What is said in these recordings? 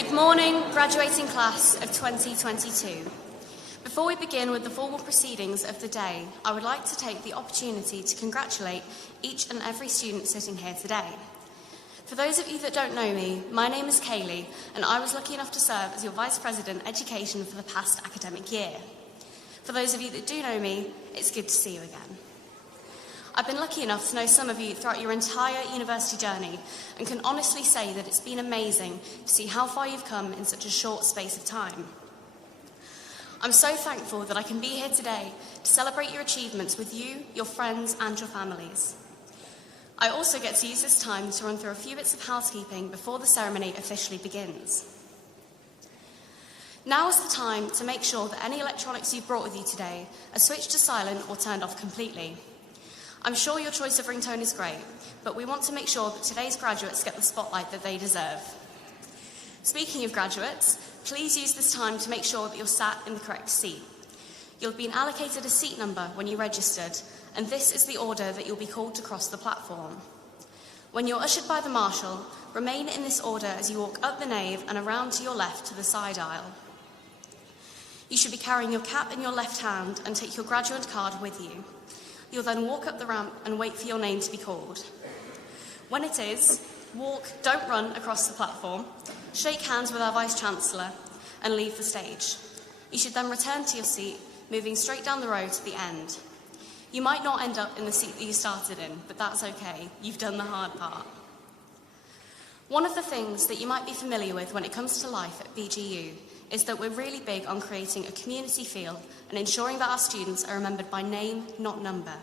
Good morning, graduating class of 2022. Before we begin with the formal proceedings of the day, I would like to take the opportunity to congratulate each and every student sitting here today. For those of you that don't know me, my name is Kaylee, and I was lucky enough to serve as your Vice President Education for the past academic year. For those of you that do know me, it's good to see you again. I've been lucky enough to know some of you throughout your entire university journey and can honestly say that it's been amazing to see how far you've come in such a short space of time. I'm so thankful that I can be here today to celebrate your achievements with you, your friends, and your families. I also get to use this time to run through a few bits of housekeeping before the ceremony officially begins. Now is the time to make sure that any electronics you've brought with you today are switched to silent or turned off completely. I'm sure your choice of ringtone is great, but we want to make sure that today's graduates get the spotlight that they deserve. Speaking of graduates, please use this time to make sure that you're sat in the correct seat. You'll have been allocated a seat number when you registered, and this is the order that you'll be called to cross the platform. When you're ushered by the marshal, remain in this order as you walk up the nave and around to your left to the side aisle. You should be carrying your cap in your left hand and take your graduate card with you. You'll then walk up the ramp and wait for your name to be called. When it is, walk, don't run across the platform, shake hands with our Vice-Chancellor, and leave the stage. You should then return to your seat, moving straight down the row to the end. You might not end up in the seat that you started in, but that's okay. You've done the hard part. One of the things that you might be familiar with when it comes to life at BGU is that we're really big on creating a community feel and ensuring that our students are remembered by name, not number.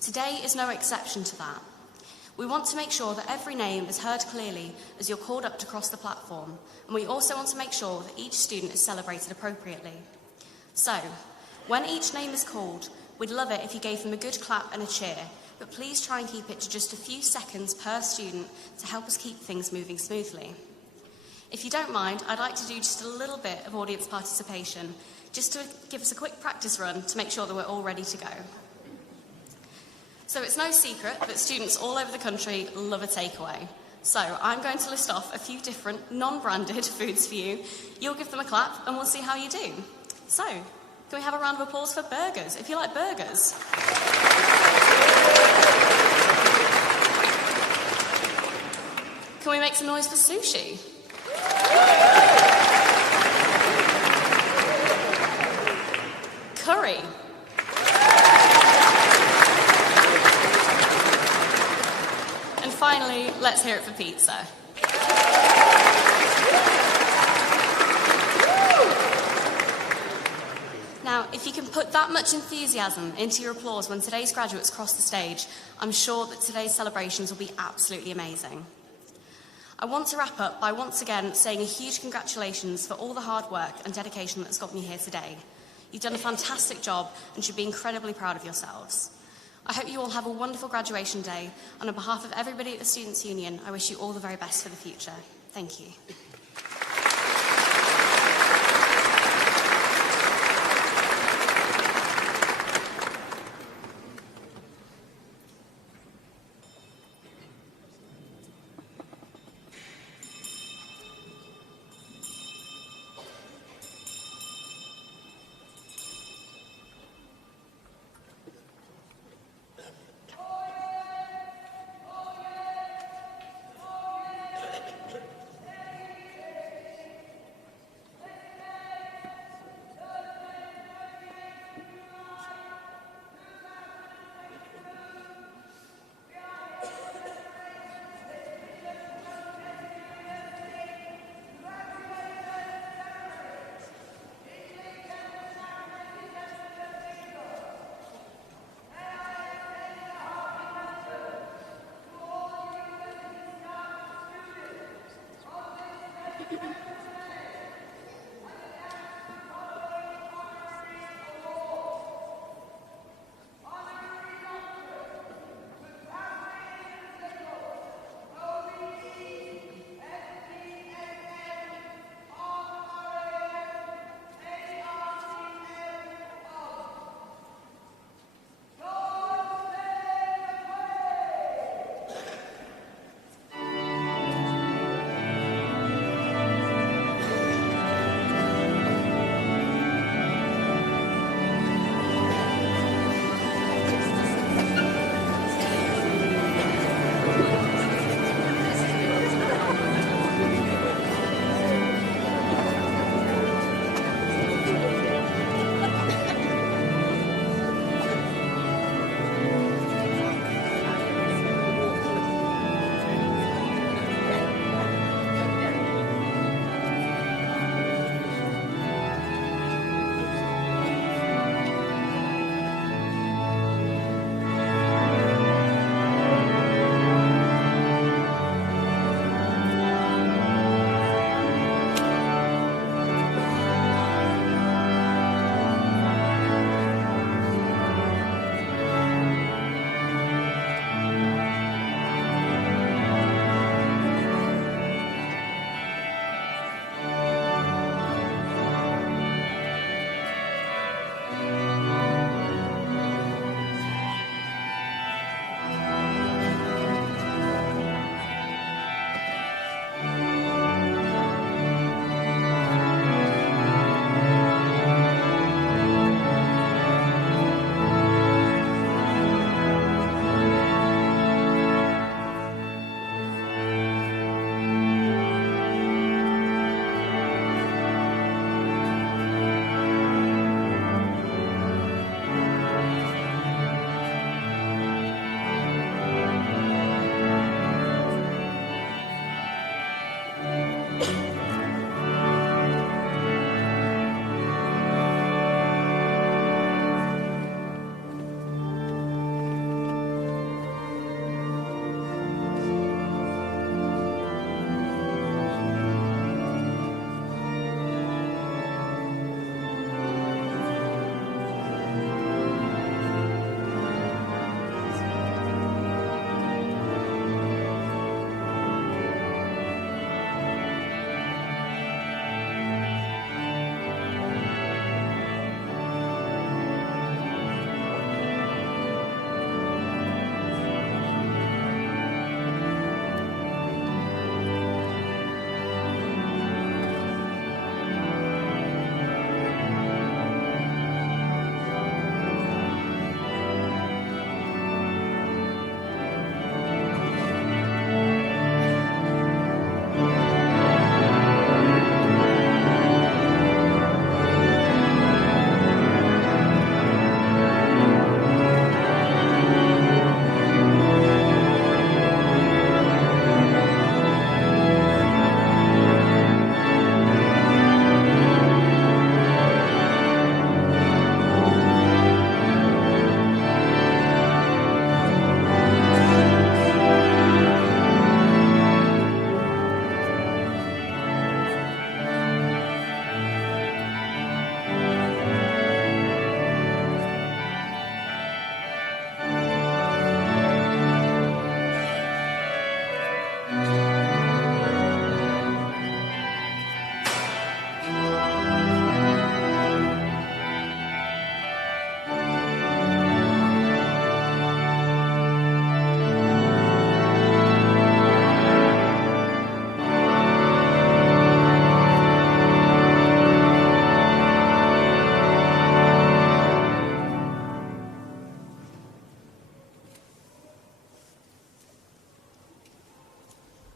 Today is no exception to that. We want to make sure that every name is heard clearly as you're called up to cross the platform, and we also want to make sure that each student is celebrated appropriately. So, when each name is called, we'd love it if you gave them a good clap and a cheer, but please try and keep it to just a few seconds per student to help us keep things moving smoothly. If you don't mind, I'd like to do just a little bit of audience participation, just to give us a quick practice run to make sure that we're all ready to go. So it's no secret that students all over the country love a takeaway. So I'm going to list off a few different non-branded foods for you. You'll give them a clap and we'll see how you do. So, can we have a round of applause for burgers, if you like burgers? Can we make some noise for sushi? Curry. And finally, let's hear it for pizza. Now, if you can put that much enthusiasm into your applause when today's graduates cross the stage, I'm sure that today's celebrations will be absolutely amazing. I want to wrap up by once again saying a huge congratulations for all the hard work and dedication that's got me here today. You've done a fantastic job and should be incredibly proud of yourselves. I hope you all have a wonderful graduation day, and on behalf of everybody at the Students' Union, I wish you all the very best for the future. Thank you.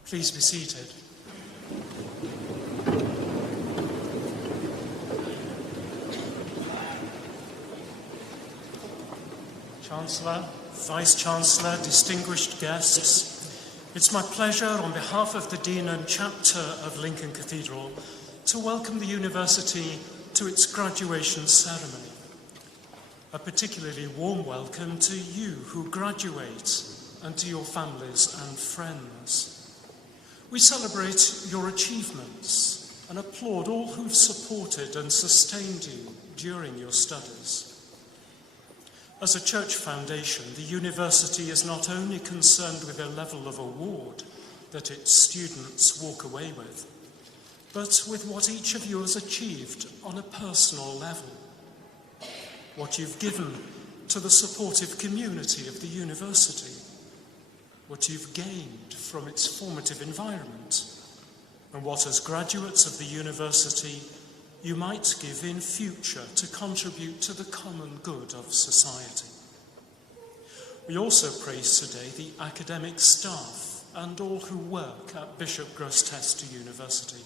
Please be seated. Chancellor, Vice-Chancellor, distinguished guests, it's my pleasure on behalf of the Dean and Chapter of Lincoln Cathedral to welcome the University to its graduation ceremony. A particularly warm welcome to you who graduate and to your families and friends. We celebrate your achievements and applaud all who've supported and sustained you during your studies. As a church foundation, the university is not only concerned with a level of award that its students walk away with, but with what each of you has achieved on a personal level, what you've given to the supportive community of the university, what you've gained from its formative environment, and what as graduates of the university you might give in future to contribute to the common good of society. We also praise today the academic staff and all who work at Bishop Grosseteste University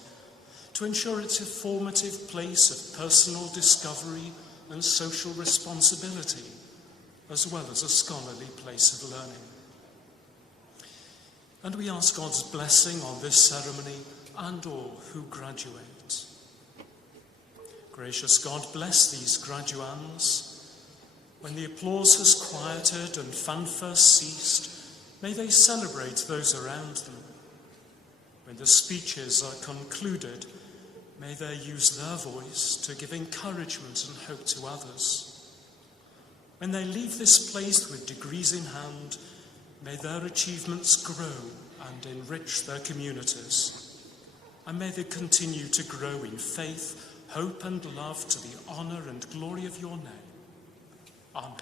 to ensure it's a formative place of personal discovery and social responsibility, as well as a scholarly place of learning. And we ask God's blessing on this ceremony and all who graduate. Gracious God, bless these graduands. When the applause has quieted and fanfare ceased, may they celebrate those around them. When the speeches are concluded, may they use their voice to give encouragement and hope to others. When they leave this place with degrees in hand, may their achievements grow and enrich their communities. And may they continue to grow in faith, hope and love to the honour and glory of your name. Amen.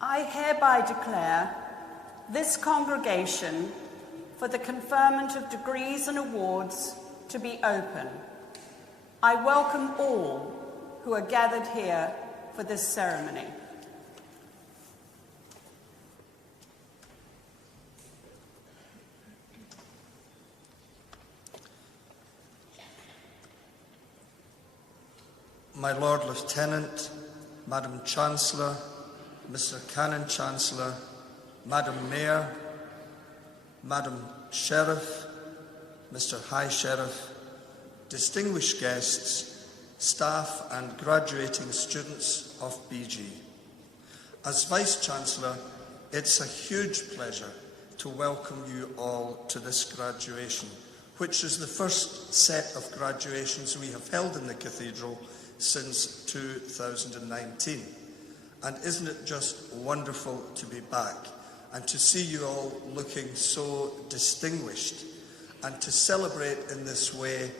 I hereby declare this congregation for the conferment of degrees and awards to be open. I welcome all who are gathered here for this ceremony. My Lord Lieutenant, Madam Chancellor, Mr. Canon Chancellor, Madam Mayor, Madam Sheriff, Mr. High Sheriff, distinguished guests, staff and graduating students of BG. As Vice-Chancellor, it's a huge pleasure to welcome you all to this graduation, which is the first set of graduations we have held in the Cathedral since 2019. And isn't it just wonderful to be back and to see you all looking so distinguished and to celebrate in this way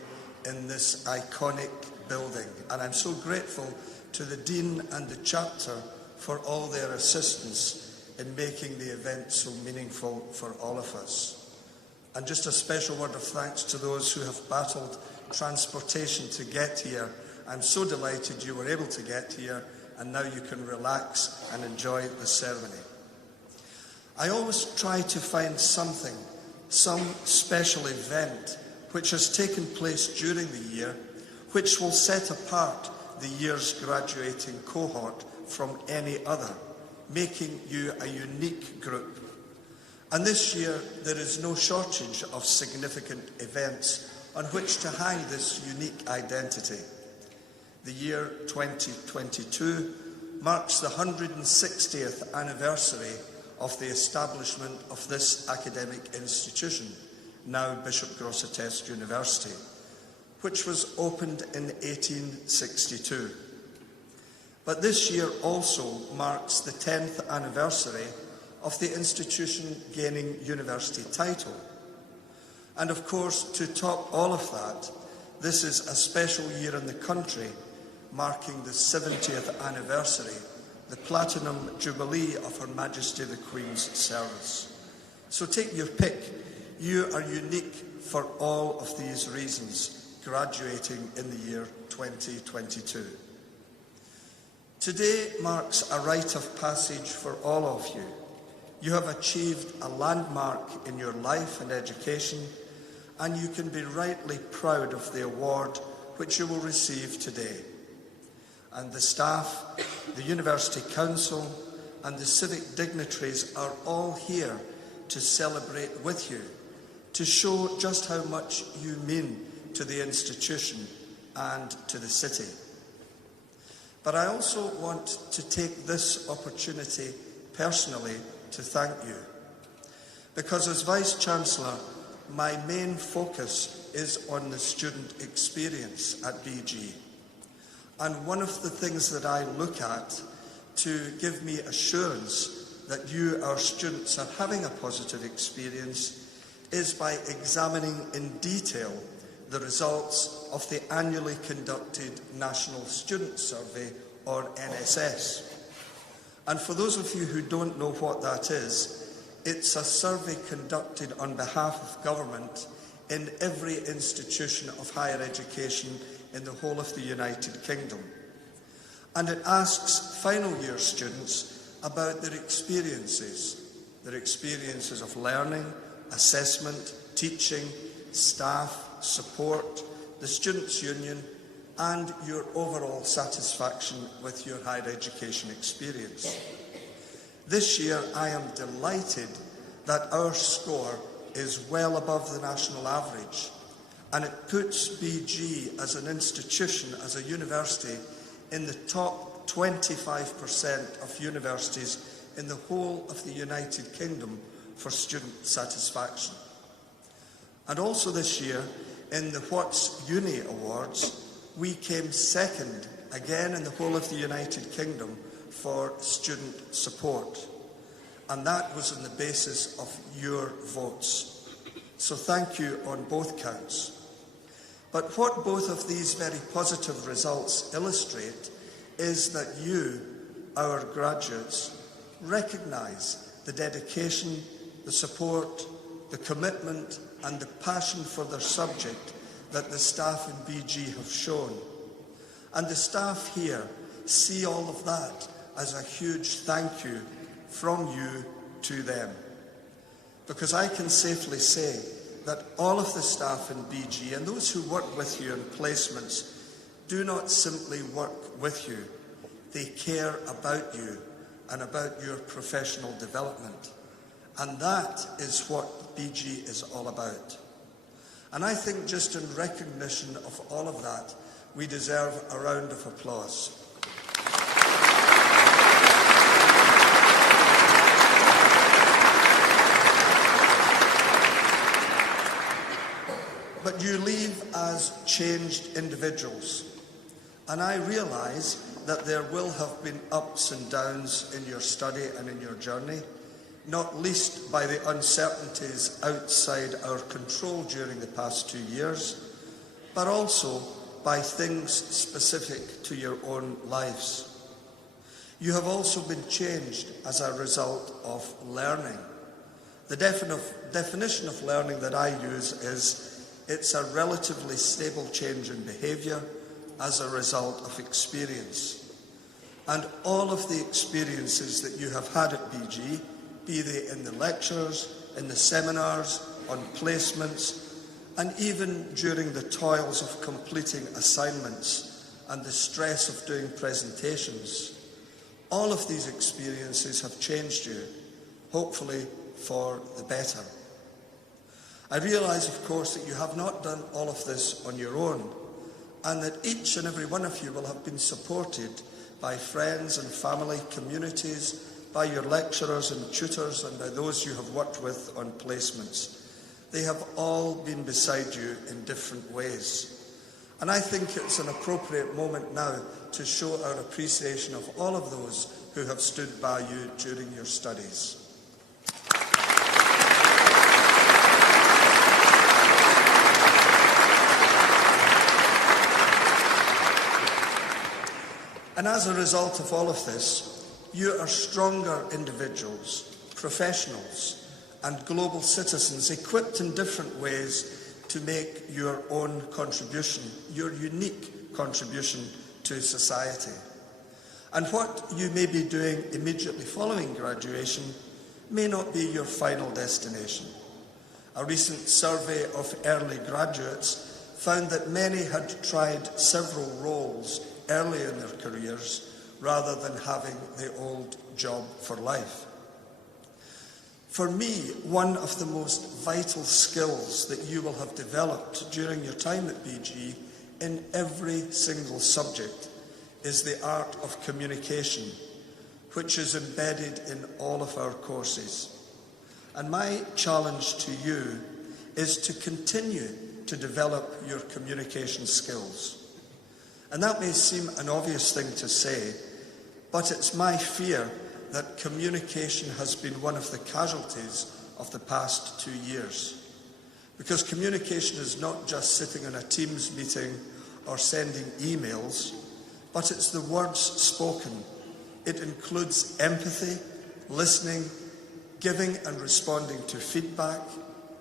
in this iconic building. And I'm so grateful to the Dean and the Chapter for all their assistance in making the event so meaningful for all of us. And just a special word of thanks to those who have battled transportation to get here. I'm so delighted you were able to get here, and now you can relax and enjoy the ceremony. I always try to find something, some special event which has taken place during the year, which will set apart the year's graduating cohort from any other, making you a unique group. And this year, there is no shortage of significant events on which to hang this unique identity. The year 2022 marks the 160th anniversary of the establishment of this academic institution, now Bishop Grosseteste University, which was opened in 1862. But this year also marks the 10th anniversary of the institution gaining university title. And of course, to top all of that, this is a special year in the country, marking the 70th anniversary, the Platinum Jubilee of Her Majesty the Queen's service. So take your pick. You are unique for all of these reasons. graduating in the year 2022. Today marks a rite of passage for all of you. You have achieved a landmark in your life and education, and you can be rightly proud of the award which you will receive today. And the staff, the University Council, and the civic dignitaries are all here to celebrate with you, to show just how much you mean to the institution and to the city. But I also want to take this opportunity personally to thank you, because as Vice-Chancellor, my main focus is on the student experience at BG. And one of the things that I look at to give me assurance that you, our students, are having a positive experience is by examining in detail the results of the annually conducted National Student Survey, or NSS. And for those of you who don't know what that is, it's a survey conducted on behalf of government in every institution of higher education in the whole of the United Kingdom. And it asks final year students about their experiences of learning, assessment, teaching, staff, support, the Students' Union, and your overall satisfaction with your higher education experience. This year, I am delighted that our score is well above the national average, and it puts BG as an institution, as a university, in the top 25% of universities in the whole of the United Kingdom for student satisfaction. And also this year, in the What's Uni Awards, we came second, again in the whole of the United Kingdom, for student support. And that was on the basis of your votes. So thank you on both counts. But what both of these very positive results illustrate is that you, our graduates, recognise the dedication, the support, the commitment and the passion for their subject that the staff in BG have shown. And the staff here see all of that as a huge thank you from you to them. Because I can safely say that all of the staff in BG and those who work with you in placements do not simply work with you, they care about you and about your professional development. And that is what BG is all about. And I think just in recognition of all of that, we deserve a round of applause. But you leave as changed individuals. And I realise that there will have been ups and downs in your study and in your journey, not least by the uncertainties outside our control during the past 2 years, but also by things specific to your own lives. You have also been changed as a result of learning. The definition of learning that I use is it's a relatively stable change in behaviour as a result of experience. And all of the experiences that you have had at BG, be they in the lectures, in the seminars, on placements, and even during the toils of completing assignments and the stress of doing presentations, all of these experiences have changed you, hopefully for the better. I realise, of course, that you have not done all of this on your own, and that each and every one of you will have been supported by friends and family, communities, by your lecturers and tutors, and by those you have worked with on placements. They have all been beside you in different ways. And I think it's an appropriate moment now to show our appreciation of all of those who have stood by you during your studies. And as a result of all of this, you are stronger individuals, professionals, and global citizens equipped in different ways to make your own contribution, your unique contribution to society. And what you may be doing immediately following graduation may not be your final destination. A recent survey of early graduates found that many had tried several roles early in their careers rather than having the old job for life. For me, one of the most vital skills that you will have developed during your time at BG in every single subject is the art of communication, which is embedded in all of our courses. And my challenge to you is to continue to develop your communication skills. And that may seem an obvious thing to say, but it's my fear that communication has been one of the casualties of the past 2 years. Because communication is not just sitting in a Teams meeting or sending emails, but it's the words spoken. It includes empathy, listening, giving and responding to feedback,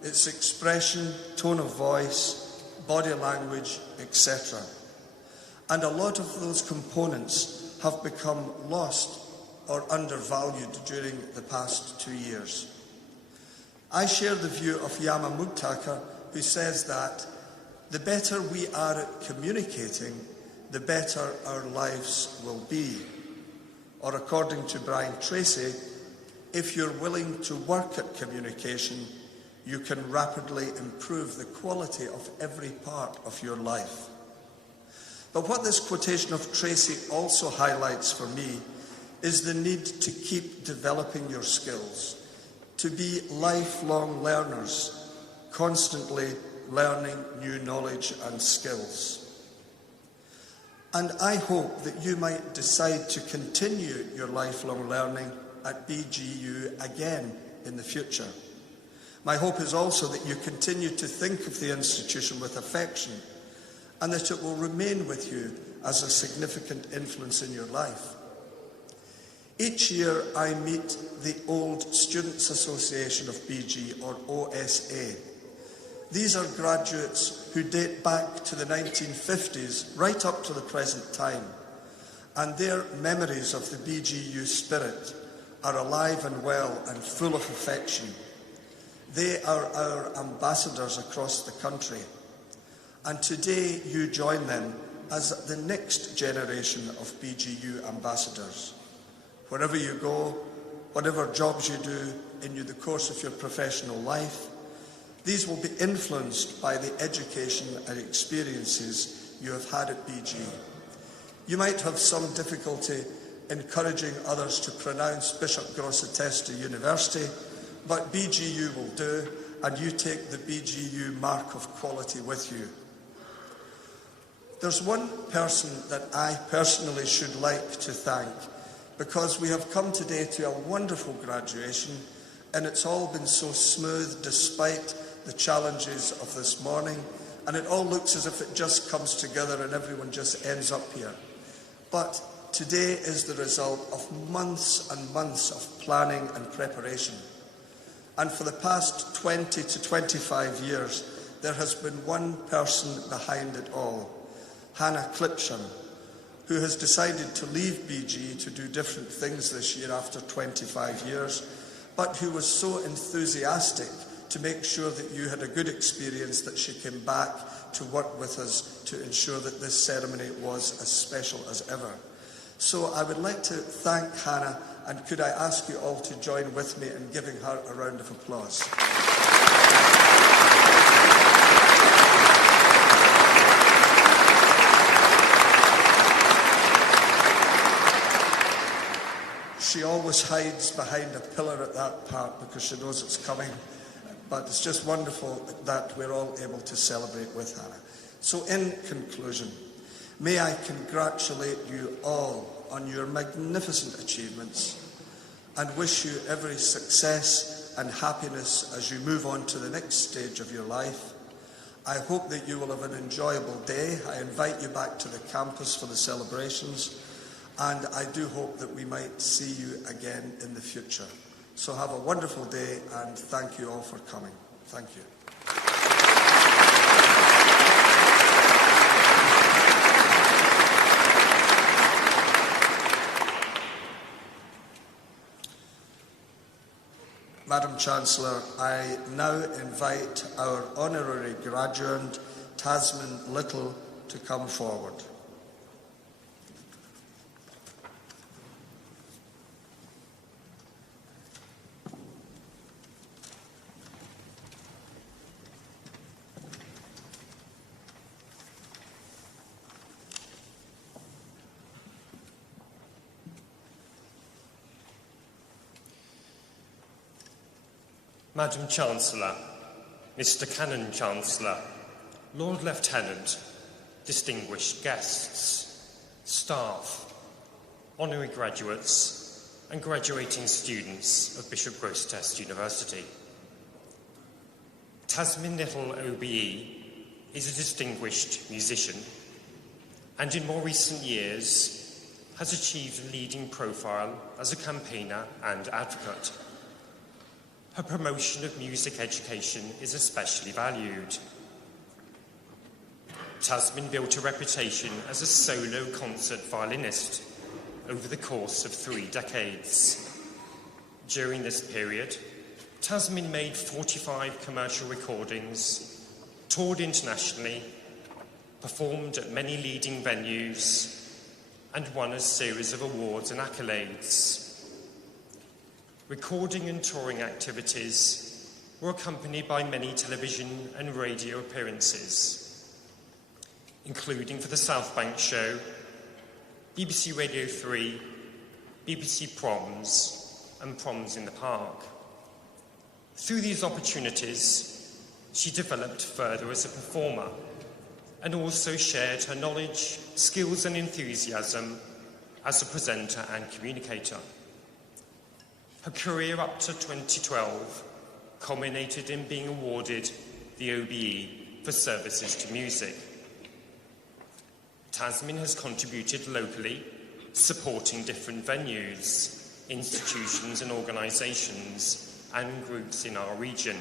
its expression, tone of voice, body language, etc. And a lot of those components have become lost or undervalued during the past 2 years. I share the view of Yama Mugtaka, who says that the better we are at communicating, the better our lives will be. Or according to Brian Tracy, if you're willing to work at communication, you can rapidly improve the quality of every part of your life. But what this quotation of Tracy also highlights for me is the need to keep developing your skills, to be lifelong learners, constantly learning new knowledge and skills. And I hope that you might decide to continue your lifelong learning at BGU again in the future. My hope is also that you continue to think of the institution with affection and that it will remain with you as a significant influence in your life. Each year I meet the Old Students Association of BG, or OSA. These are graduates who date back to the 1950s, right up to the present time, and their memories of the BGU spirit are alive and well and full of affection. They are our ambassadors across the country, and today you join them as the next generation of BGU ambassadors. Wherever you go, whatever jobs you do in the course of your professional life, these will be influenced by the education and experiences you have had at BG. You might have some difficulty encouraging others to pronounce Bishop Grosseteste University, but BGU will do, and you take the BGU mark of quality with you. There's one person that I personally should like to thank, because we have come today to a wonderful graduation, and it's all been so smooth despite the challenges of this morning, and it all looks as if it just comes together and everyone just ends up here. But today is the result of months and months of planning and preparation. And for the past 20 to 25 years, there has been one person behind it all, Hannah Clipsham, who has decided to leave BG to do different things this year after 25 years, but who was so enthusiastic to make sure that you had a good experience that she came back to work with us to ensure that this ceremony was as special as ever. So I would like to thank Hannah, and could I ask you all to join with me in giving her a round of applause. She always hides behind a pillar at that part because she knows it's coming. But it's just wonderful that we're all able to celebrate with Hannah. So in conclusion, may I congratulate you all on your magnificent achievements and wish you every success and happiness as you move on to the next stage of your life. I hope that you will have an enjoyable day. I invite you back to the campus for the celebrations, and I do hope that we might see you again in the future. So have a wonderful day, and thank you all for coming. Thank you. Madam Chancellor, I now invite our honorary graduate, Tasmin Little, to come forward. Madam Chancellor, Mr. Canon Chancellor, Lord Lieutenant, distinguished guests, staff, honorary graduates and graduating students of Bishop Grosseteste University. Tasmin Little OBE is a distinguished musician and in more recent years has achieved a leading profile as a campaigner and advocate. Her promotion of music education is especially valued. Tasmin built a reputation as a solo concert violinist over the course of 3 decades. During this period, Tasmin made 45 commercial recordings, toured internationally, performed at many leading venues, and won a series of awards and accolades. Recording and touring activities were accompanied by many television and radio appearances, including for the South Bank Show, BBC Radio 3, BBC Proms, and Proms in the Park. Through these opportunities, she developed further as a performer and also shared her knowledge, skills, and enthusiasm as a presenter and communicator. Her career up to 2012 culminated in being awarded the OBE for services to music. Tasmin has contributed locally, supporting different venues, institutions and organisations and groups in our region.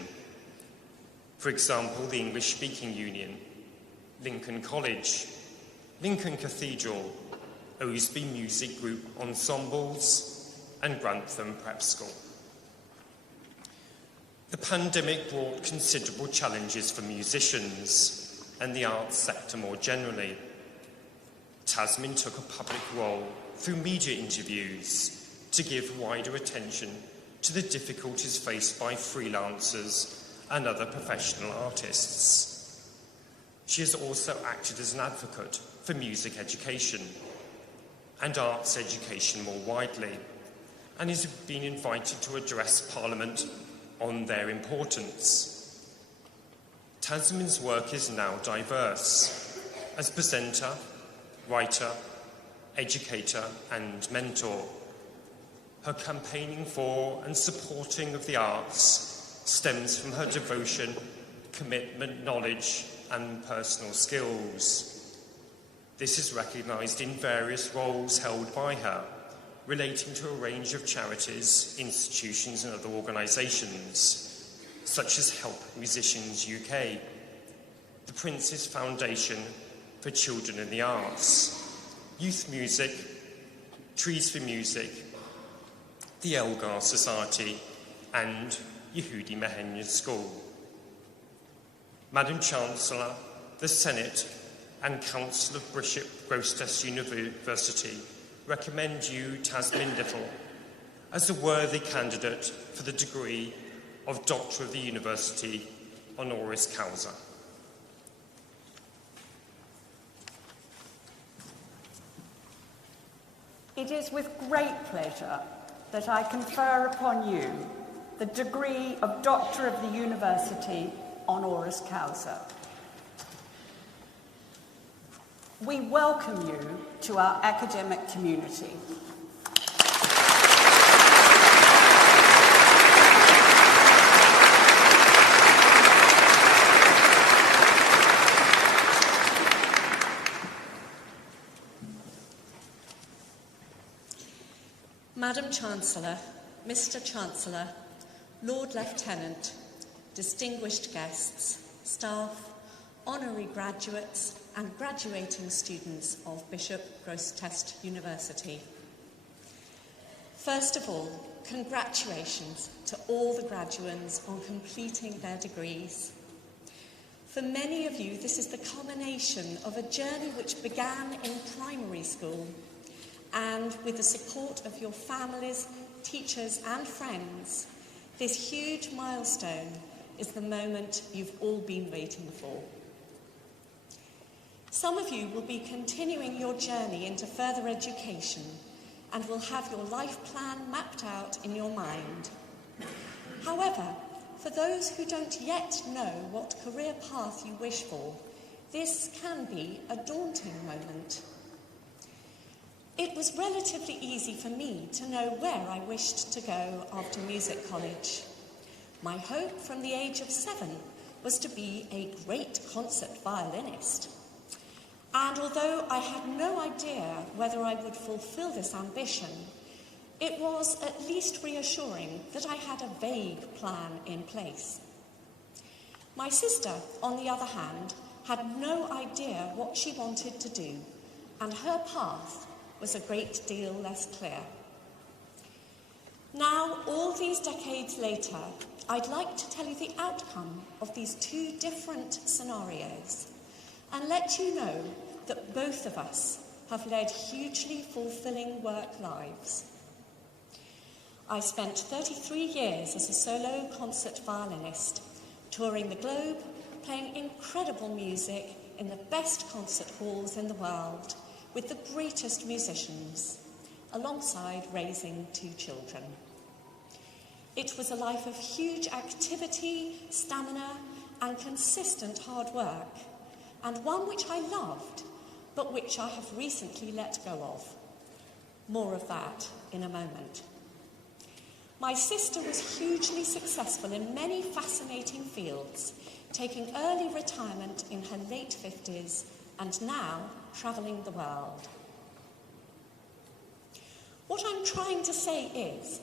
For example, the English-Speaking Union, Lincoln College, Lincoln Cathedral, Osby Music Group Ensembles, and Grantham Prep School. The pandemic brought considerable challenges for musicians and the arts sector more generally. Tasmin took a public role through media interviews to give wider attention to the difficulties faced by freelancers and other professional artists. She has also acted as an advocate for music education and arts education more widely, and has been invited to address Parliament on their importance. Tasmin's work is now diverse as presenter, writer, educator and mentor. Her campaigning for and supporting of the arts stems from her devotion, commitment, knowledge and personal skills. This is recognised in various roles held by her, relating to a range of charities, institutions and other organisations, such as Help Musicians UK, the Prince's Foundation for Children in the Arts, Youth Music, Trees for Music, the Elgar Society and Yehudi Menuhin School. Madam Chancellor, the Senate and Council of Bishop Grosseteste University recommend you, Tasmin Little, as a worthy candidate for the degree of Doctor of the University honoris causa. It is with great pleasure that I confer upon you the degree of Doctor of the University honoris causa. We welcome you to our academic community. Madam Chancellor, Mr. Chancellor, Lord Lieutenant, distinguished guests, staff, honorary graduates and graduating students of Bishop Grosseteste University. First of all, congratulations to all the graduands on completing their degrees. For many of you, this is the culmination of a journey which began in primary school, and with the support of your families, teachers and friends, this huge milestone is the moment you've all been waiting for. Some of you will be continuing your journey into further education and will have your life plan mapped out in your mind. However, for those who don't yet know what career path you wish for, this can be a daunting moment. It was relatively easy for me to know where I wished to go after music college. My hope from the age of 7 was to be a great concert violinist. And although I had no idea whether I would fulfill this ambition, it was at least reassuring that I had a vague plan in place. My sister, on the other hand, had no idea what she wanted to do, and her path was a great deal less clear. Now, all these decades later, I'd like to tell you the outcome of these two different scenarios and let you know that both of us have led hugely fulfilling work lives. I spent 33 years as a solo concert violinist, touring the globe, playing incredible music in the best concert halls in the world with the greatest musicians, alongside raising 2 children. It was a life of huge activity, stamina, and consistent hard work, and one which I loved, but which I have recently let go of. More of that in a moment. My sister was hugely successful in many fascinating fields, taking early retirement in her late 50s and now travelling the world. What I'm trying to say is,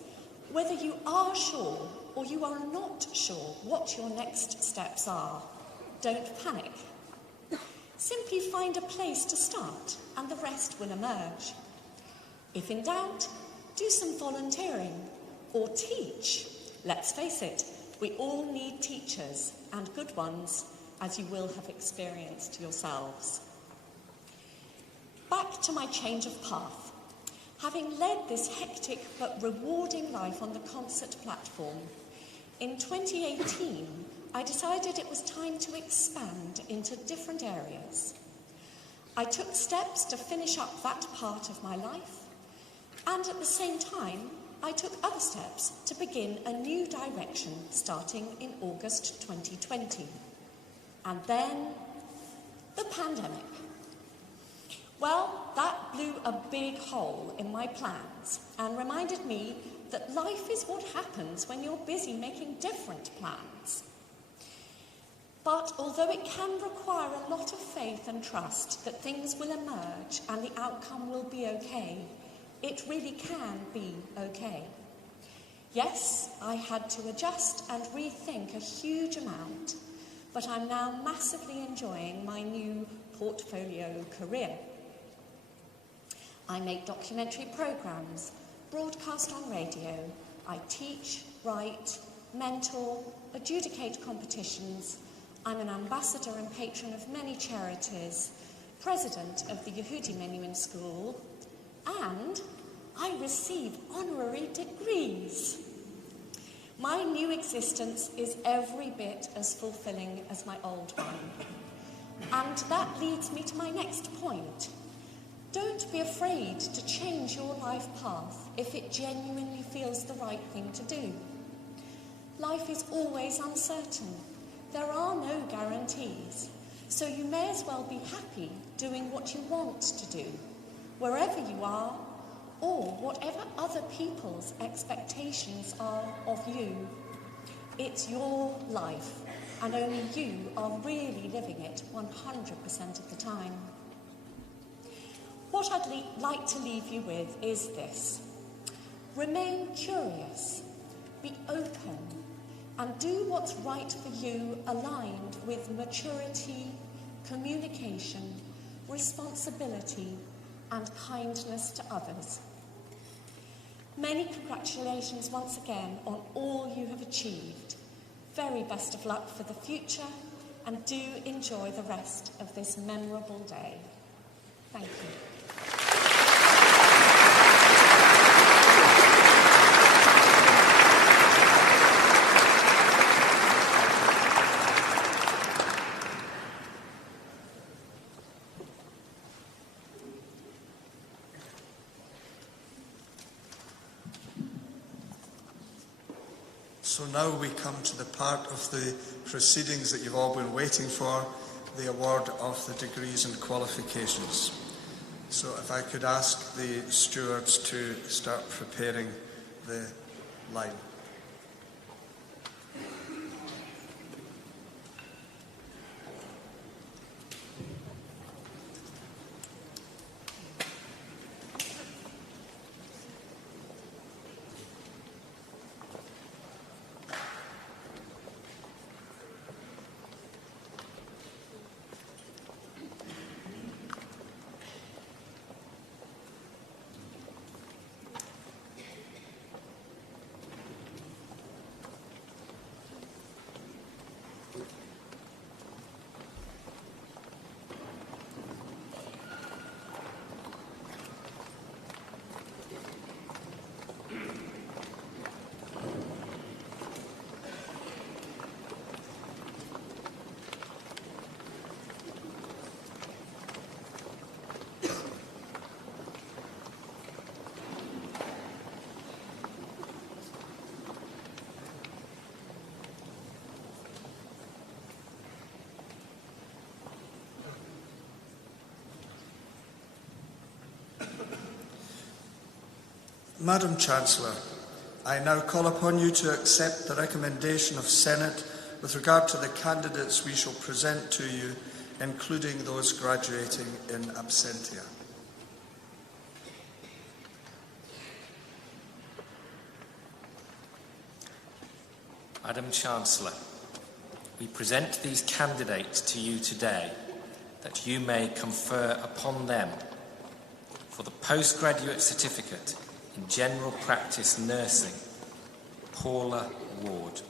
whether you are sure or you are not sure what your next steps are, don't panic. Simply find a place to start and the rest will emerge. If in doubt, do some volunteering or teach. Let's face it, we all need teachers, and good ones, as you will have experienced yourselves. Back to my change of path. Having led this hectic but rewarding life on the concert platform, in 2018, I decided it was time to expand into different areas. I took steps to finish up that part of my life, and at the same time, I took other steps to begin a new direction starting in August 2020. And then, the pandemic. Well, that blew a big hole in my plans and reminded me that life is what happens when you're busy making different plans. But although it can require a lot of faith and trust that things will emerge and the outcome will be okay, it really can be okay. Yes, I had to adjust and rethink a huge amount, but I'm now massively enjoying my new portfolio career. I make documentary programmes, broadcast on radio, I teach, write, mentor, adjudicate competitions. I'm an ambassador and patron of many charities, president of the Yehudi Menuhin School, and I receive honorary degrees. My new existence is every bit as fulfilling as my old one. And that leads me to my next point. Don't be afraid to change your life path if it genuinely feels the right thing to do. Life is always uncertain. There are no guarantees, so you may as well be happy doing what you want to do, wherever you are, or whatever other people's expectations are of you. It's your life, and only you are really living it 100% of the time. What I'd like to leave you with is this. Remain curious, be open, and do what's right for you, aligned with maturity, communication, responsibility, and kindness to others. Many congratulations once again on all you have achieved. Very best of luck for the future, and do enjoy the rest of this memorable day. Thank you. So now we come to the part of the proceedings that you've all been waiting for, the award of the degrees and qualifications. So if I could ask the stewards to start preparing the line. Madam Chancellor, I now call upon you to accept the recommendation of Senate with regard to the candidates we shall present to you, including those graduating in absentia. Madam Chancellor, we present these candidates to you today that you may confer upon them for the postgraduate certificate in General Practice Nursing, Paula Ward.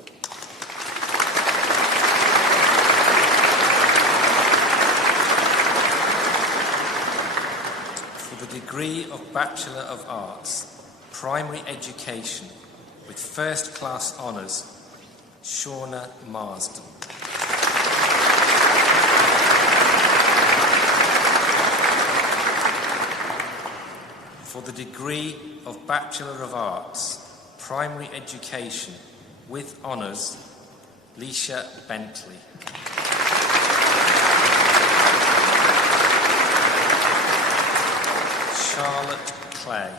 For the degree of Bachelor of Arts, Primary Education with First Class Honours, Shauna Marsden. For the degree of Bachelor of Arts, Primary Education with Honours, Leisha Bentley. Charlotte Clay.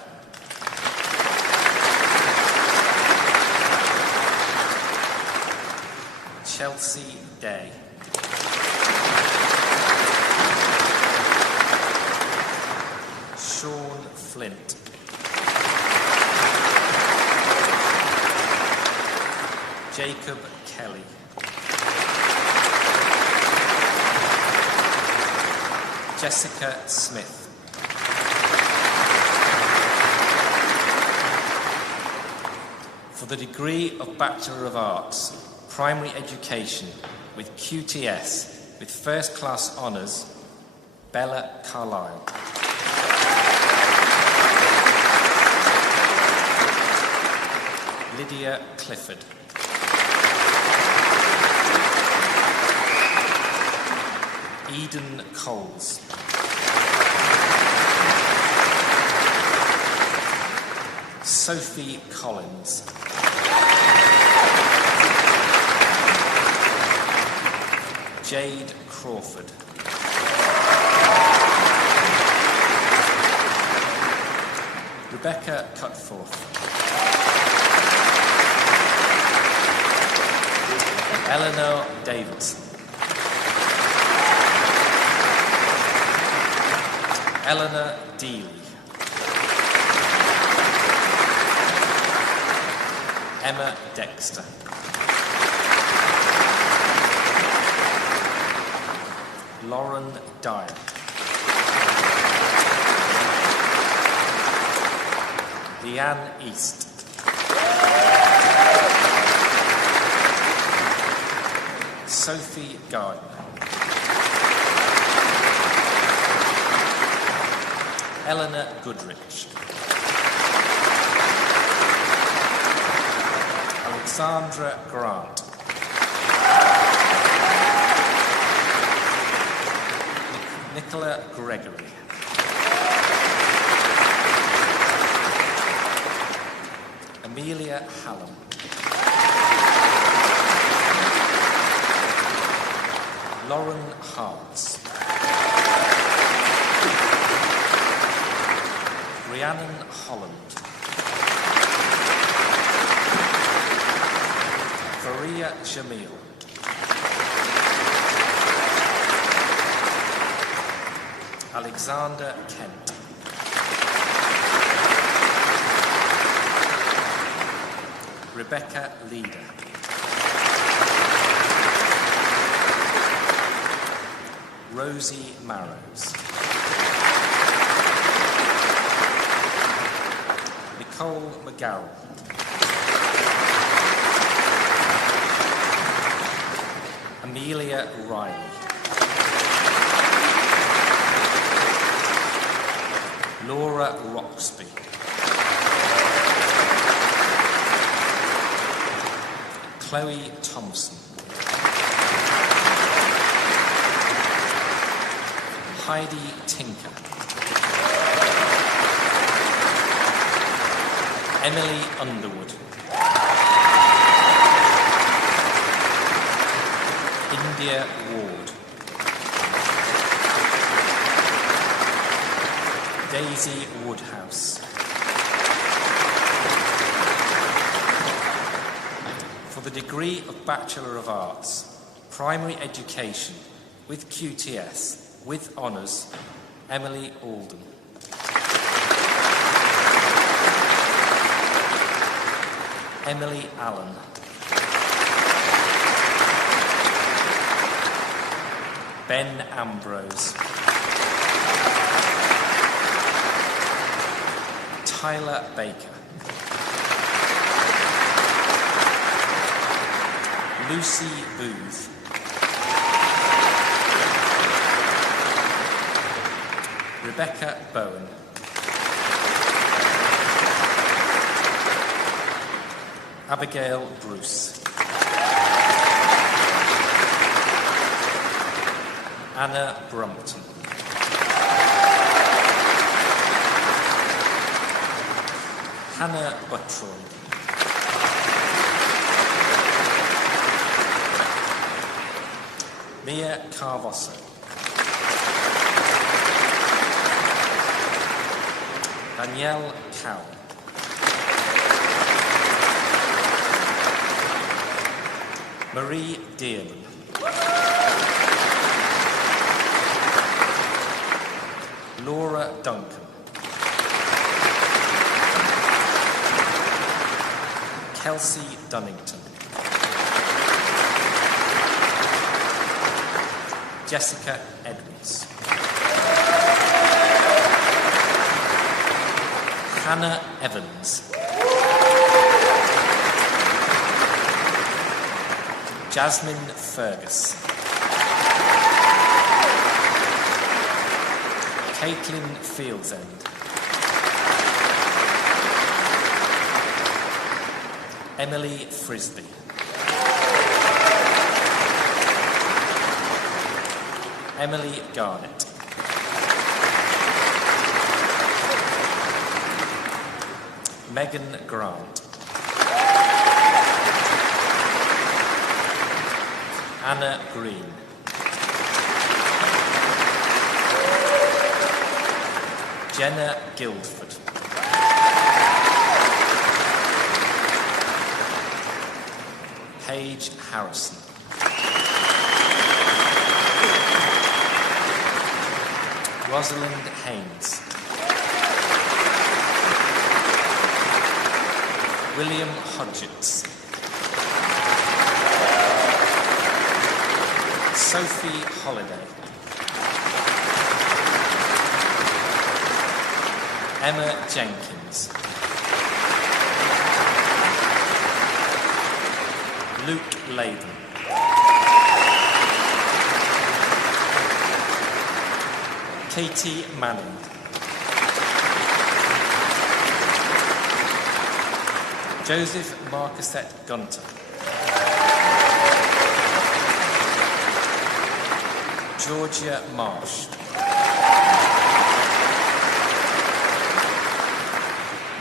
Chelsea Day. Sean Flint. Jacob Kelly. Jessica Smith. For the degree of Bachelor of Arts, Primary Education with QTS with First Class Honours, Bella Carlisle. Lydia Clifford. Eden Coles. Sophie Collins. Jade Crawford. Rebecca Cutforth. Eleanor Davidson. Eleanor Dealey. Emma Dexter. Lauren Dyer. Leanne East. Sophie Gardner. Eleanor Goodrich. Alexandra Grant. Nicola Gregory. Amelia Hallam. Lauren Harts. Rhiannon Holland. Faria Jamil. Alexander Kent. Rebecca Leader. Rosie Marrows. Nicole McGarrell. Amelia Riley. Laura Roxby. Chloe Thompson. Heidi Tinker. Emily Underwood. India Ward. Daisy Woodhouse. For the degree of Bachelor of Arts, Primary Education with QTS with honours, Emily Alden. Emily Allen. Ben Ambrose. Tyler Baker. Lucy Booth. Rebecca Bowen. Abigail Bruce. Anna Brumpton. Hannah Buttroyd. Mia Carvosso. Danielle Cowell. Marie Dearman. Laura Duncan. Kelsey Dunnington. Jessica Edwards. Hannah Evans. Jasmine Fergus. Caitlin Fieldsend. Emily Frisbee. Emily Garnett. Megan Grant. Anna Green. Jenna Guildford. Paige Harrison. Rosalind Haynes. William Hodgetts. Sophie Holiday. Emma Jenkins. Luke Latham. Katie Manning. Joseph Marcusette Gunter. Georgia Marsh.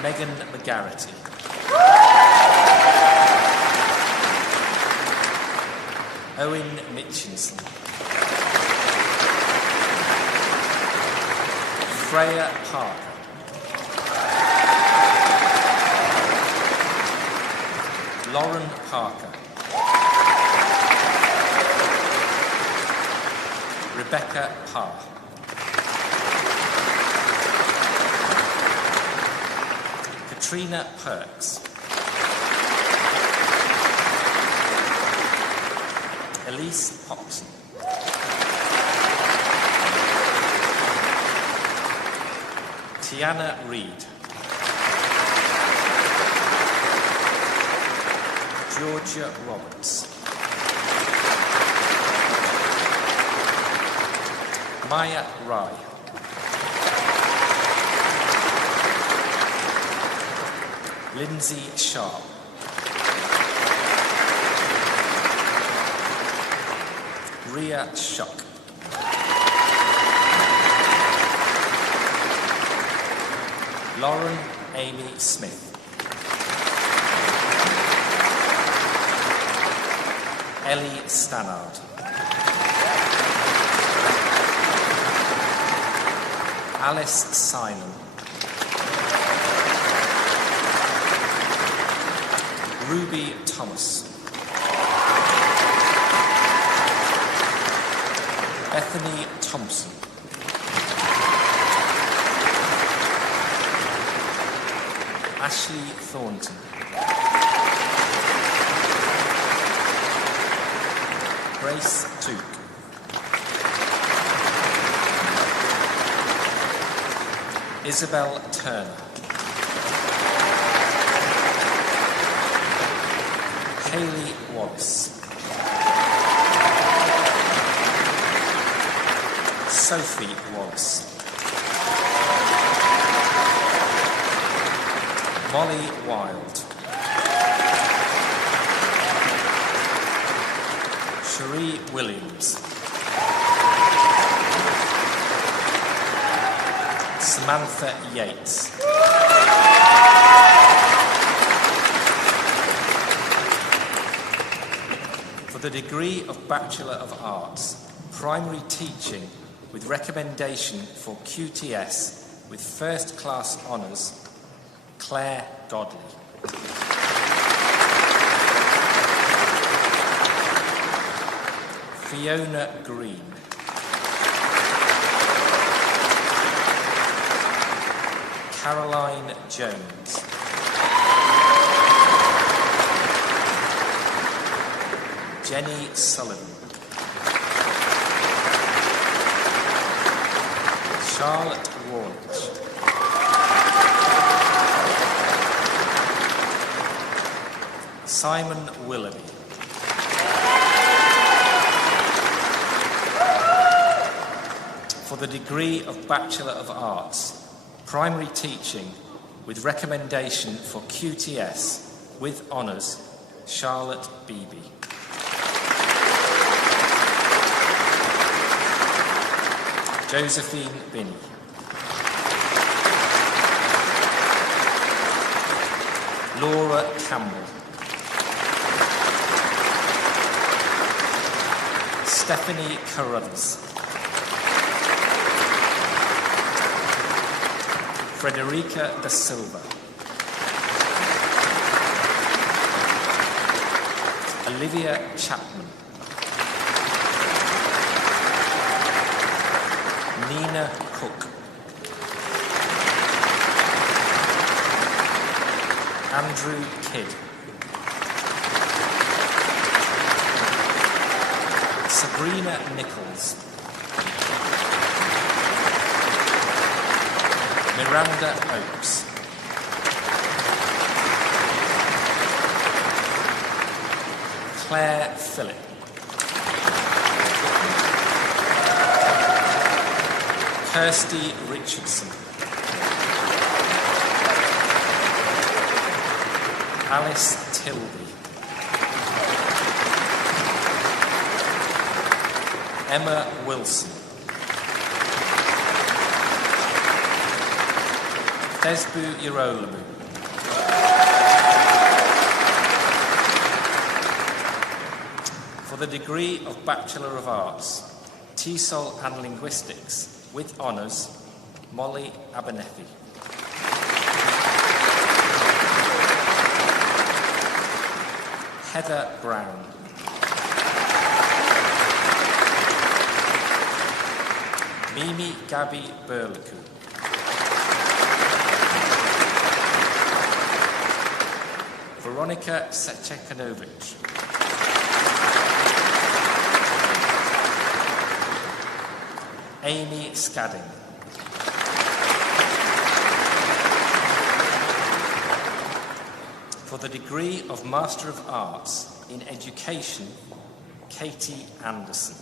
Megan McGarity. Owen Mitchinson. Freya Parker. Lauren Parker. Rebecca Parr. Katrina Perks. Elise Popson. Tiana Reid. Georgia Roberts. Maya Rai. Lindsay Sharp. Ria Shuck. Lauren Amy Smith. Ellie Stannard. Alice Simon. Ruby Thomas. Bethany Thompson. Ashley Thornton. Grace Took. Isabel Turner. Hayley Wallace. Sophie Wallace. Molly Wild. Cherie Williams. Samantha Yates. For the degree of Bachelor of Arts, Primary Teaching with recommendation for QTS with first class honours, Claire Godley. Fiona Green. Caroline Jones. Jenny Sullivan. Charlotte Warnich. Simon Willoughby. For the degree of Bachelor of Arts, Primary Teaching with recommendation for QTS with honours, Charlotte Beebe. Josephine Binney. Laura Campbell. Stephanie Carruthers. Frederica da Silva. Olivia Chapman. Nina Cook. Andrew Kidd. Sabrina Nichols. Miranda Oakes. Claire Phillip. Kirsty Richardson. Alice Tilby. Emma Wilson. Desbu Yerolamu. For the degree of Bachelor of Arts, TESOL and Linguistics, with honours, Molly Abernethy. Heather Brown. Mimi Gabby Burlaku. Veronica Secekanovic. Amy Scadding. For the degree of Master of Arts in Education, Katie Anderson.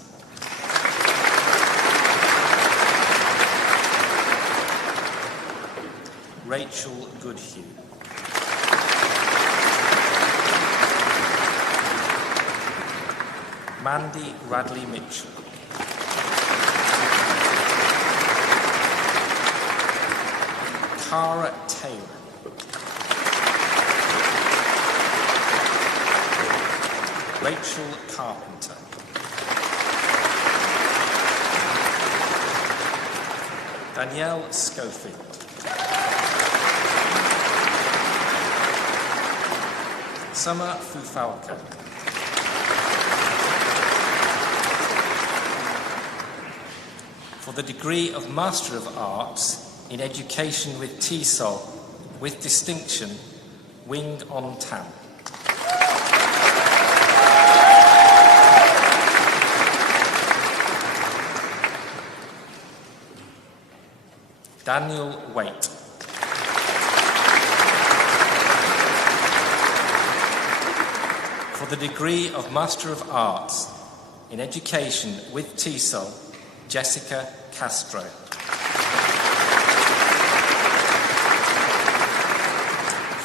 Rachel Goodhue. Mandy Radley Mitchell. Cara Taylor. Rachel Carpenter. Danielle Schofield. Summer Fufalco. For the degree of Master of Arts in Education with TESOL, with distinction, Wing On Tam. Daniel Waite. For the degree of Master of Arts in Education with TESOL, Jessica Castro.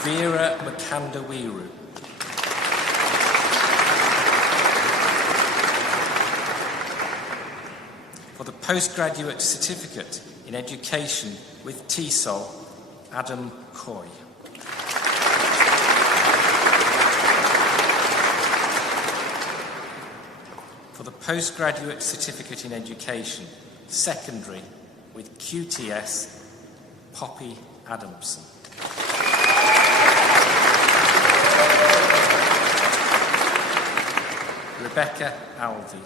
Vera Makandawiru. For the postgraduate certificate in Education with TESOL, Adam Coy. For the postgraduate certificate in Education, Secondary with QTS, Poppy Adamson. Rebecca Alvey.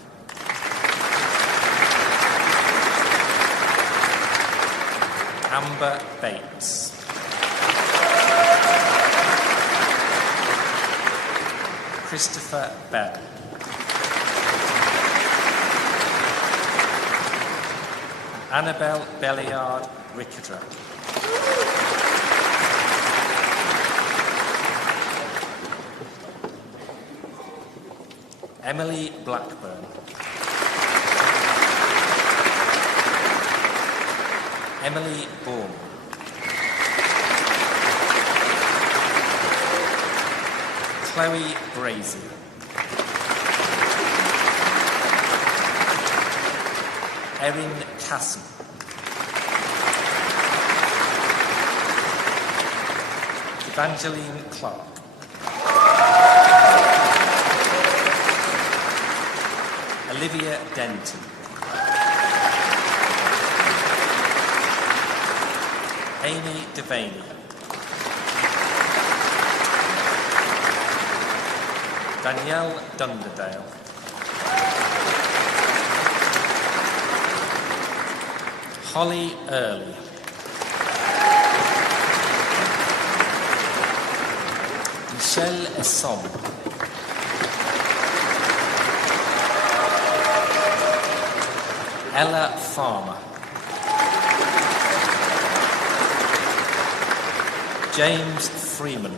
Amber Bates. Christopher Bell. Annabelle Belliard Rickadra. Emily Blackburn. Emily Bourne. Chloe Brazier. Erin Casson. Evangeline Clark. Olivia Denton. Amy Devaney. Danielle Dunderdale. Holly Early. Michelle Essom. Ella Farmer. James Freeman.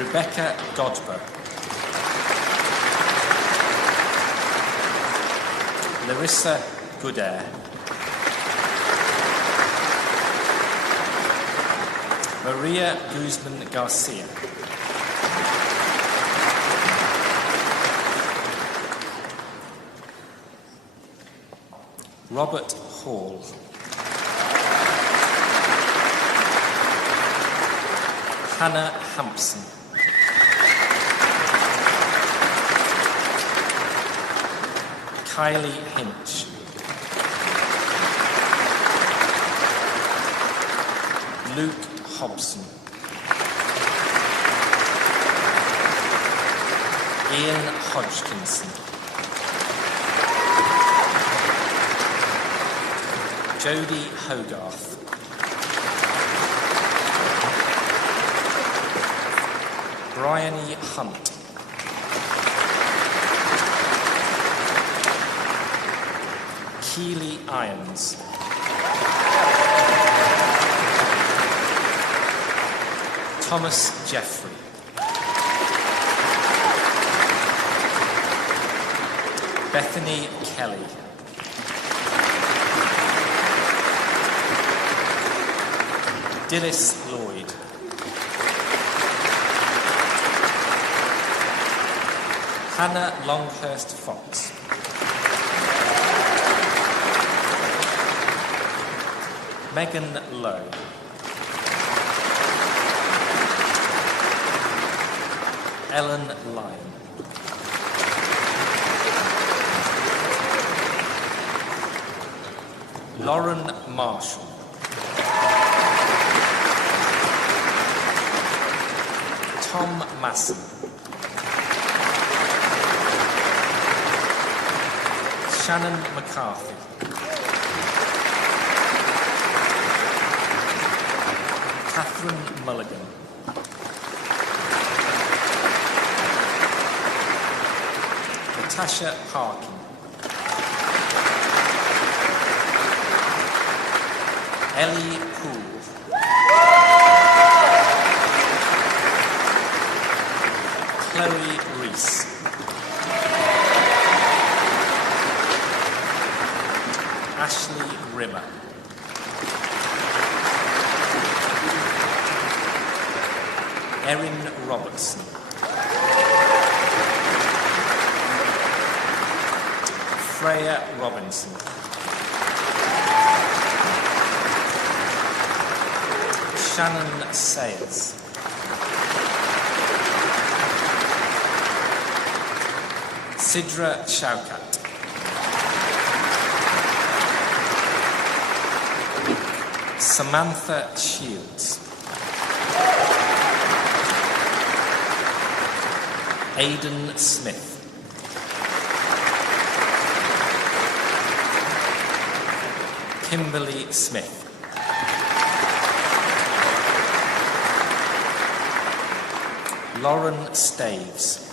Rebecca Godber. Larissa Goodair. Maria Guzman Garcia. Robert Hall. Hannah Hampson. Kylie Hinch. Luke Hobson. Ian Hodgkinson. Jodie Hogarth. Bryony Hunt. Keely Irons. Thomas Jeffrey. Bethany Kelly. Dilys Lloyd. Hannah Longhurst Fox. Megan Lowe. Ellen Lyon. Lauren Marshall. Tom Masson. Shannon McCarthy. Catherine Mulligan. Natasha Parkin. Ellie Poole. Chloe Reese. Ashley Rimmer. Erin Robertson. Freya Robinson. Shannon Sayers. Sidra Shaukat. Samantha Shields. Aidan Smith. Kimberly Smith. Lauren Staves.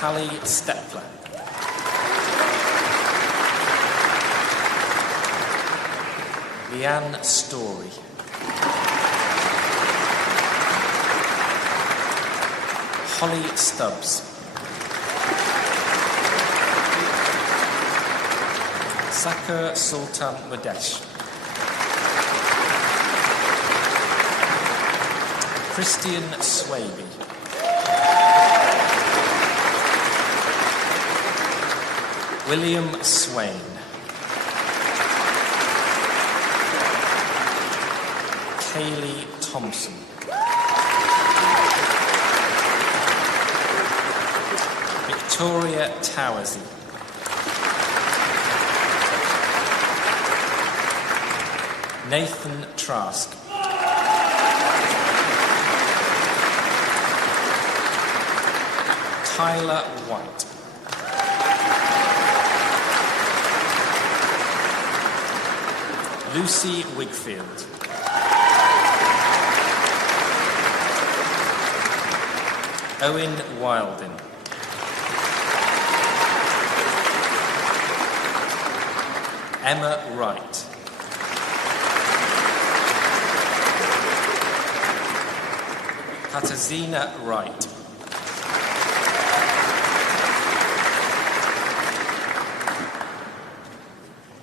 Hallie Stepler. Leanne Story. Holly Stubbs. Sakur Sultan Madesh. Christian Swaby. William Swain. Kaylee Thompson. Victoria Towersy. Nathan Trask. Tyler White. Lucy Wigfield. Owen Wildin. Emma Wright. Katarzyna Wright.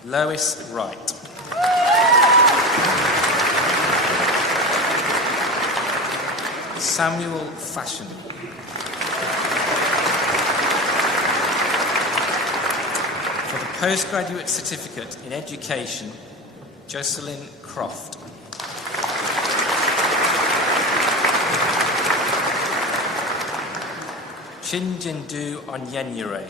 Lois Wright. Samuel Fashion. For the postgraduate certificate in education, Jocelyn Croft. Chinjindu Onyenyere.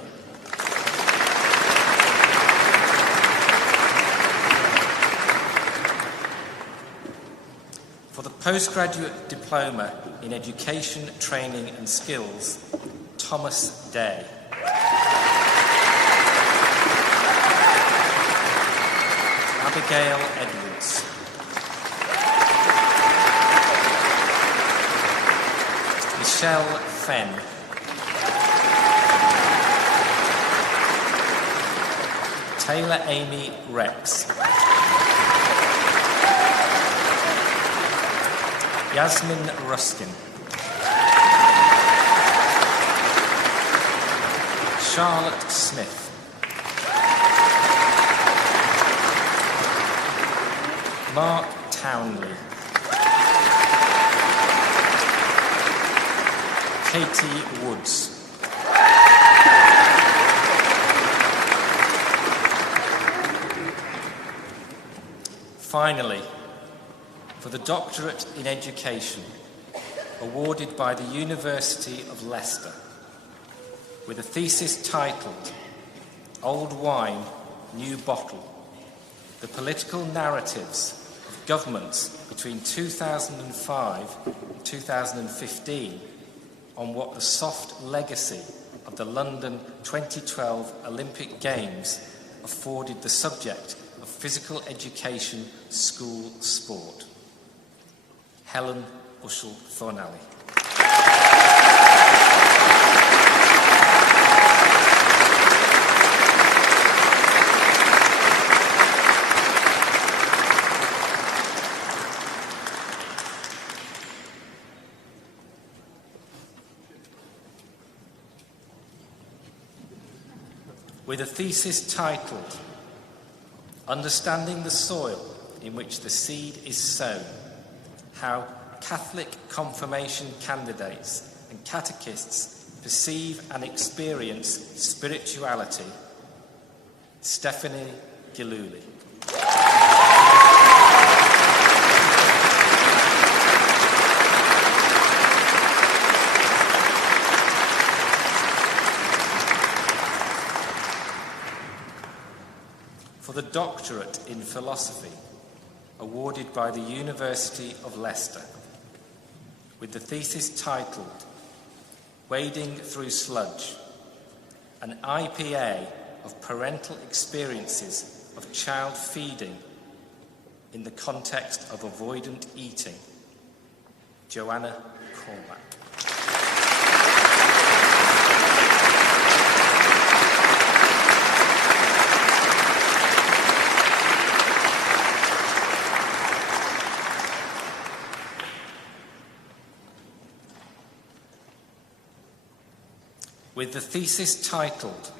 For the postgraduate diploma in education, training and skills, Thomas Day. Abigail Edwards. Michelle Fenn. Taylor Amy Rex. Yasmin Ruskin. Charlotte Smith. Mark Townley. Katie Woods. Finally, for the Doctorate in Education, awarded by the University of Leicester, with a thesis titled Old Wine, New Bottle, the political narratives of governments between 2005 and 2015 on what the soft legacy of the London 2012 Olympic Games afforded the subject of physical education school sport. Helen Bushell-Thornalley. With a thesis titled Understanding the Soil in Which the Seed is Sown, How Catholic Confirmation Candidates and Catechists Perceive and Experience Spirituality, Stephanie Giluli. For the Doctorate in Philosophy, awarded by the University of Leicester, with the thesis titled Wading Through Sludge, an IPA of parental experiences of child feeding in the context of avoidant eating, Joanna Cormack. With the thesis titled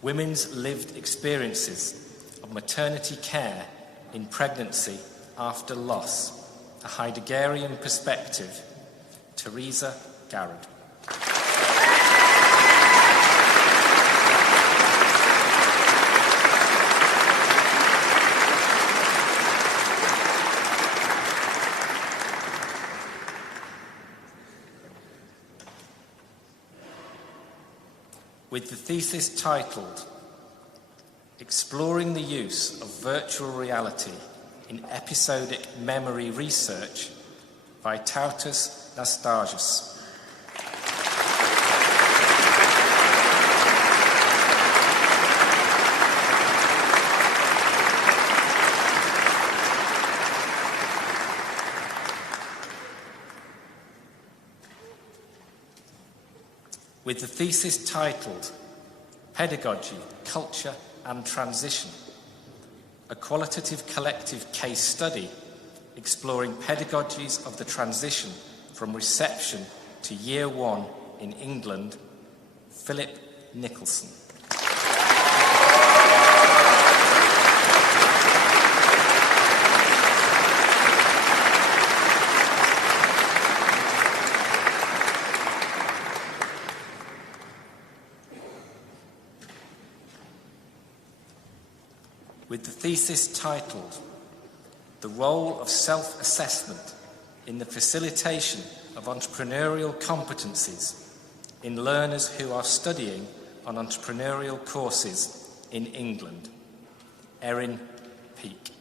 Women's Lived Experiences of Maternity Care in Pregnancy After Loss, a Heideggerian Perspective, Teresa Garrod. With the thesis titled Exploring the Use of Virtual Reality in Episodic Memory Research by Tautas Nastasios. With the thesis titled Pedagogy, Culture and Transition, a qualitative collective case study exploring pedagogies of the transition from reception to Year 1 in England, Philip Nicholson. With the thesis titled, "The Role of Self-Assessment in the Facilitation of Entrepreneurial Competencies in Learners who are Studying on Entrepreneurial Courses in England," Erin Peake.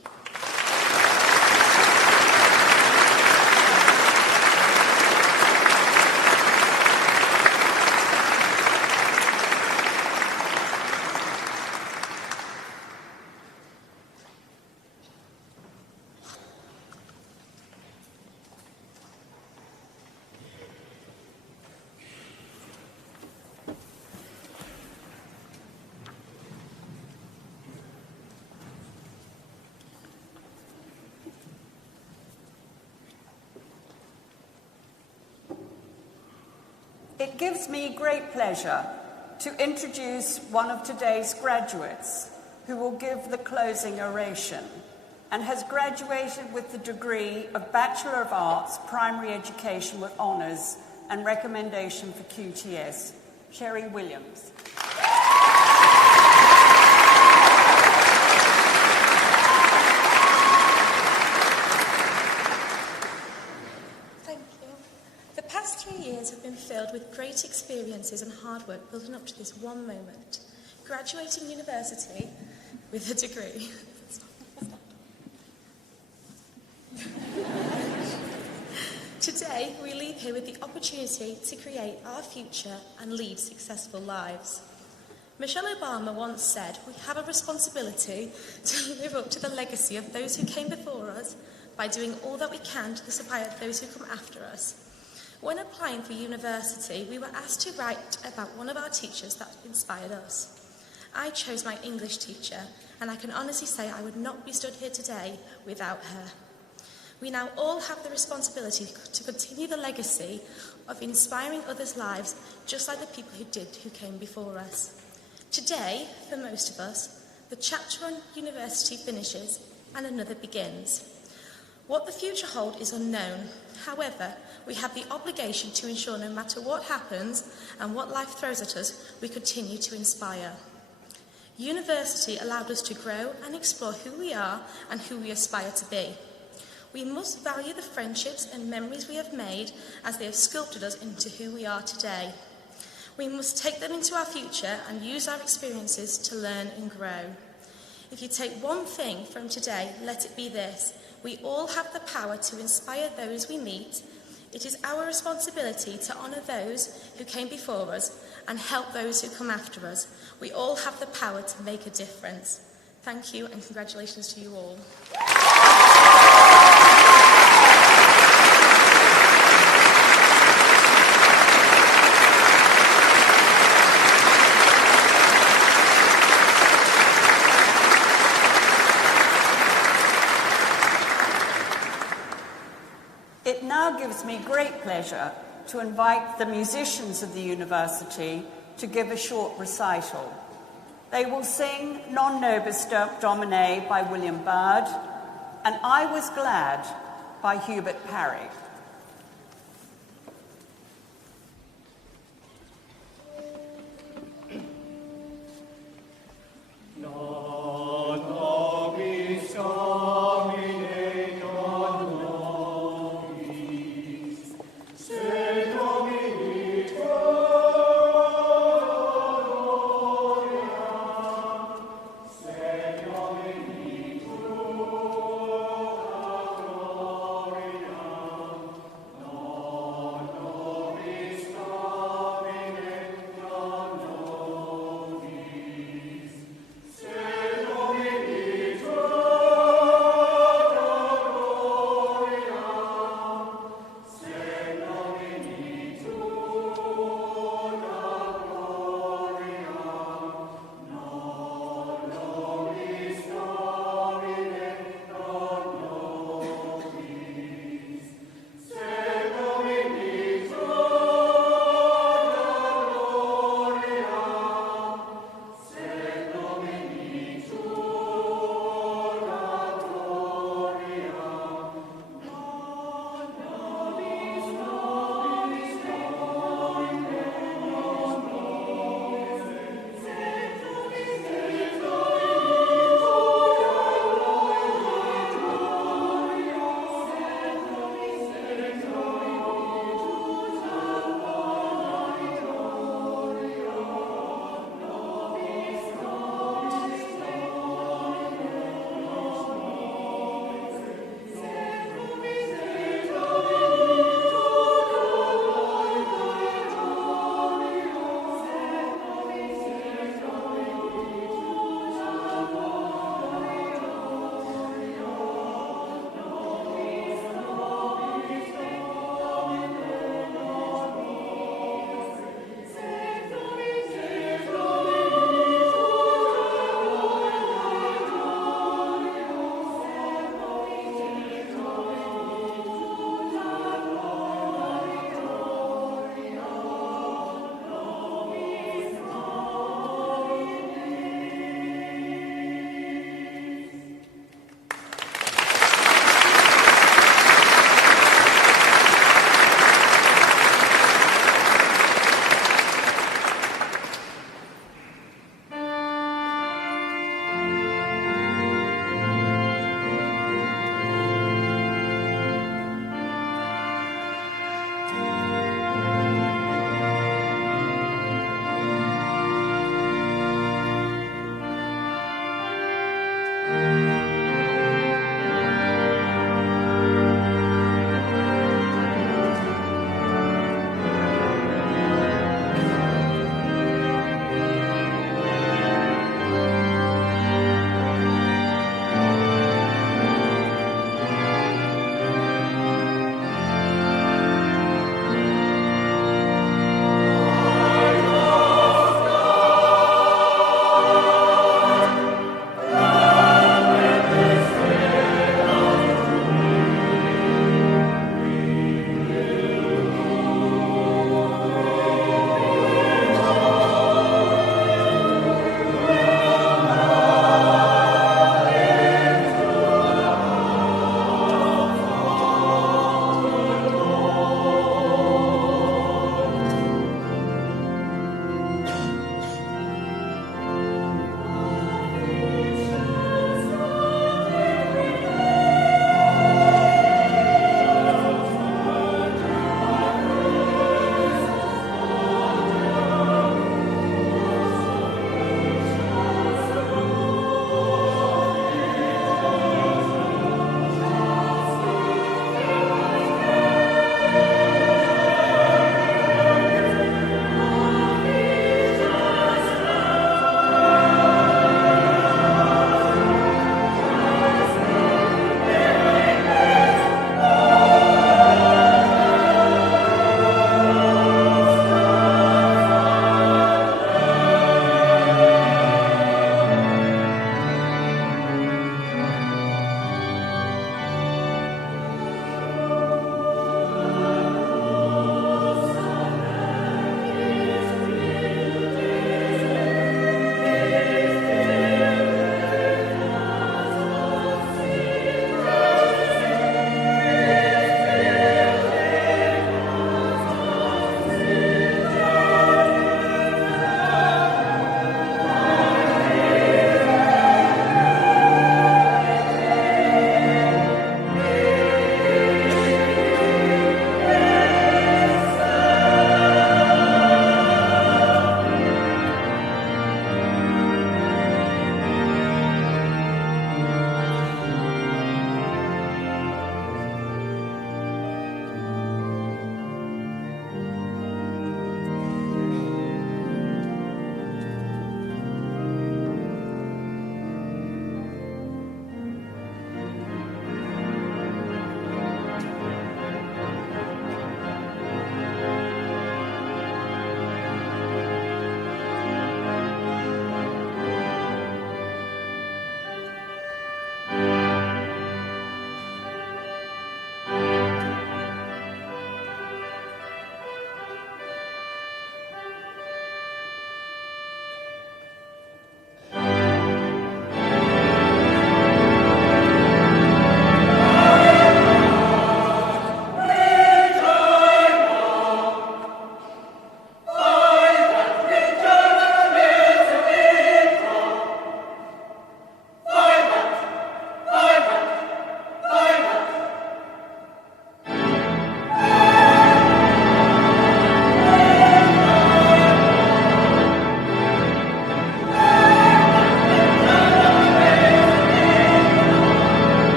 It gives me great pleasure to introduce one of today's graduates who will give the closing oration and has graduated with the degree of Bachelor of Arts, Primary Education with Honours and Recommendation for QTS, Sherry Williams. Have been filled with great experiences and hard work building up to this one moment, graduating university with a degree. Today, we leave here with the opportunity to create our future and lead successful lives. Michelle Obama once said, "We have a responsibility to live up to the legacy of those who came before us by doing all that we can to inspire those who come after us." When applying for university, we were asked to write about one of our teachers that inspired us. I chose my English teacher, and I can honestly say I would not be stood here today without her. We now all have the responsibility to continue the legacy of inspiring others' lives, just like the people who came before us. Today, for most of us, the chapter on university finishes and another begins. What the future holds is unknown. However, we have the obligation to ensure no matter what happens and what life throws at us, we continue to inspire. University allowed us to grow and explore who we are and who we aspire to be. We must value the friendships and memories we have made as they have sculpted us into who we are today. We must take them into our future and use our experiences to learn and grow. If you take one thing from today, let it be this: we all have the power to inspire those we meet. It is our responsibility to honour those who came before us and help those who come after us. We all have the power to make a difference. Thank you and congratulations to you all. It now gives me great pleasure to invite the musicians of the university to give a short recital. They will sing Non Nobis Domine by William Byrd and I Was Glad by Hubert Parry.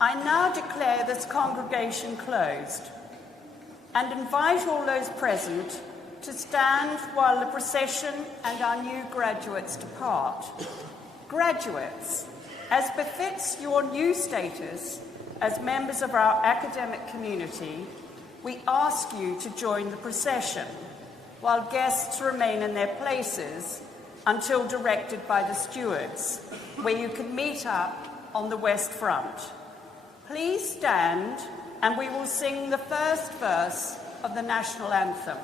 I now declare this congregation closed and invite all those present to stand while the procession and our new graduates depart. Graduates, as befits your new status as members of our academic community, we ask you to join the procession while guests remain in their places until directed by the stewards, where you can meet up on the West Front. Please stand and we will sing the first verse of the national anthem.